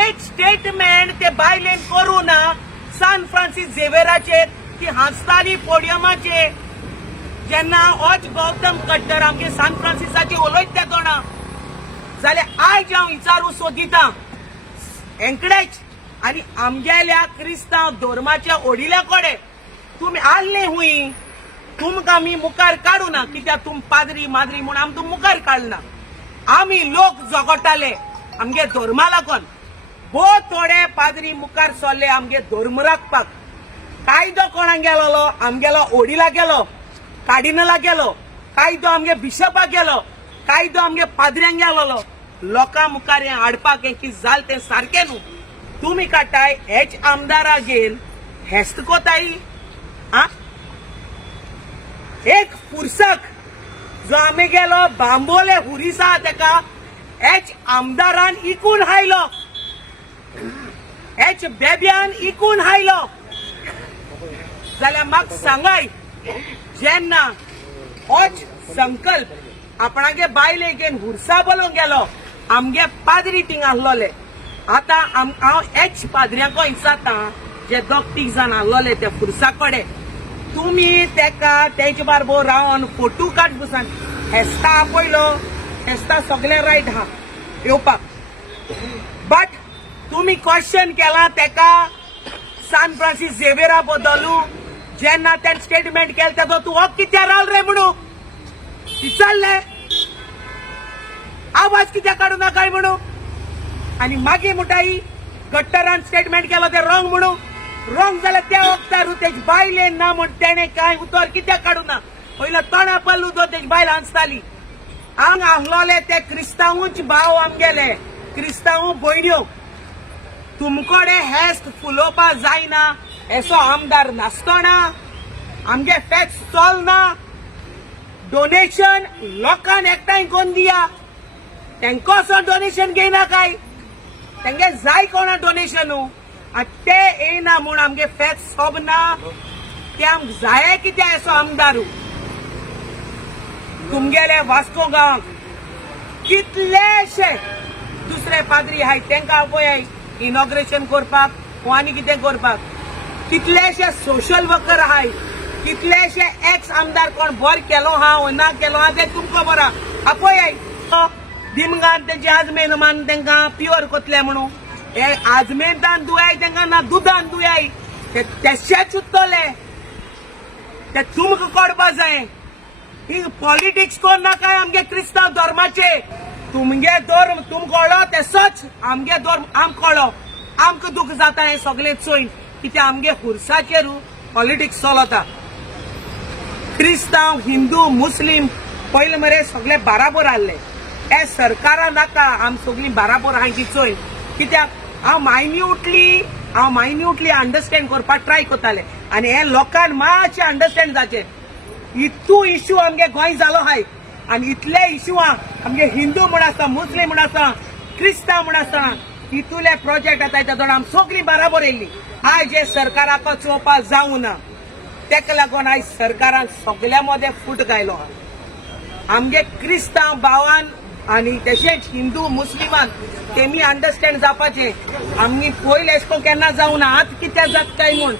एक स्टेटमेंट ते बायलेन करू ना सान फ्रांसिस झेवियराचेर ती हांसताली पोडियमाचेर जेन्ना होच गौतम कट्टर आमगे सान फ्रांसिसाची उलयता तोणा जाल्यार आयज हांव विचारू सोदितां एंकडेच आनी आमगेल्या क्रिस्तांव धर्माच्या ओडिल्या कडेन तुमी आल्ले हुंय तुमकां आमी मुखार काडू ना कित्याक तुम पाद्री माद्री म्हूण आमी तुम मुखार काडना आमी लोक झगडटाले आमगे धर्मा लागून बहुत थोडे पाद्री मुखार सरले आमगे धर्म राखपाक कायदो कोणाक गेलो आमगेलो ओडिला गेलो कार्डिनला गेलो कायदो आमगे बिशपाक गेलो कायदो आमगे पाद्र्यांक गेलो लोकां मुखार हें हाडपाक हें कितें जालें तें सारकें न्हू तुमी काडटाय हेच आमदारागेर हेस्त कोताय आ एक पुरसक जो आमी गेलो बांबोले हुरिसा तेका हेच आमदारान इकून हायलो हेच बेब्यान इकून हायलो जाल्यार म्हाका सांगाय जेन्ना होच संकल्प आपणागे बायले घेवन हुर्सा बोलोवंक गेलो आमगे पाद्री थिंग आसलोले आतां हांव हेच पाद्र्यांको विचारता जे दोग तीग जाण आसलोले ते फुर्सा कडेन तुमी तेका तेजे बारबर रावन फोटो काड बसान हेस्ता आपयलो हेस्ता सगळे रायट आहा येवपाक बट तुमी क्वेश्चन केला तेका सान फ्रांसिस झेवियरा बद्दलू जेन्ना तें स्टेटमेंट केलें तेदो तूं हो कित्याक रावल रे म्हणू विचारले आवाज कित्याक काडू नाकाय म्हणू आनी मागीर म्हणटाय गट्टरान स्टेटमेंट केलो ते रॉंग म्हणू रॉंग जाल्यार त्या वक्तार तेज बायले ना म्हण तेणे कांय उतर कित्याक काडू ना पयलो तोंडा पल्लू तो तेज बायल हांसताली हांग आसलोले ते क्रिस्तांवूच भाव आमगेले क्रिस्तांव भयण्यो तुमकोडे हेस्त फुलोवपा जायना एसो आमदार नासतना आमगे फॅक्स चलना डोनेशन लोकांक एकठांय कोन्न दिया तेंको असो डोनेशन घेयना काय तेंगे जाय कोणा डोनेशन ते येना म्हूण आमगे फॅक्स सोबना ते आमकां जाय कित्याक एसो आमदारू तुमगेले वास्को गांव कितलेशे दुसरे पाद्री आहाय तेंकां आपयाय इनॉग्रेशन करपाक वा आनी कितें करपाक कितलेशे सोशल वर्कर आहाय कितलेशे एक्स आमदार कोण बर केलो हा वा ना केलो हा ते तुमकां बरा आपयाय दिमगान तेजे आजमेन मान तेंकां प्युअर कोतले म्हणून हे आजमेंतान दुयाय तेंकां ना दुदान दुयाय ते तेशेच उत्तले ते तुमकां कोडपा जाय ही पॉलिटिक्स कोण नाकाय आमगे क्रिस्तांव धर्माचे तुमगे धर्म तुम कळ्ळो तेसोच आमगे धर्म आम कळ्ळो आमकां दुख जाता हें सगळें चोयन कित्याक आमगे हुर्साचेरू पॉलिटिक्स चलता क्रिस्तांव हिंदू मुस्लीम पयले मरे सगळे बाराबर आहले हे सरकारा नाका आम सगळीं बाराबर आहाय ती चोयन कित्याक हांव मायन्यूटली अंडरस्टँड करपाक ट्राय करताले आनी हे लोकांक मातशें अंडरस्टँड जाचे इतू इश्यू आमगे गोंय जालो आहाय आनी इतले इश्यूआंक आमगे हिंदू म्हण आसा मुस्लीम म्हण आसा क्रिस्तांव म्हण आसा इतुले प्रोजेक्ट येताय तातूंत आमी सगळीं बाराबर येयल्लीं आयज हे सरकाराक चोवपाक जावं ना तेका लागून आयज सरकारान सगळ्या मदें फूट गायलो आहा आमगे क्रिस्तांव भावान आनी तशेंच हिंदू मुस्लिमान तेमी अंडरस्टँड जावपाचें आमी पयले एशें केन्ना जावं ना आतां कित्याक जाता काय म्हूण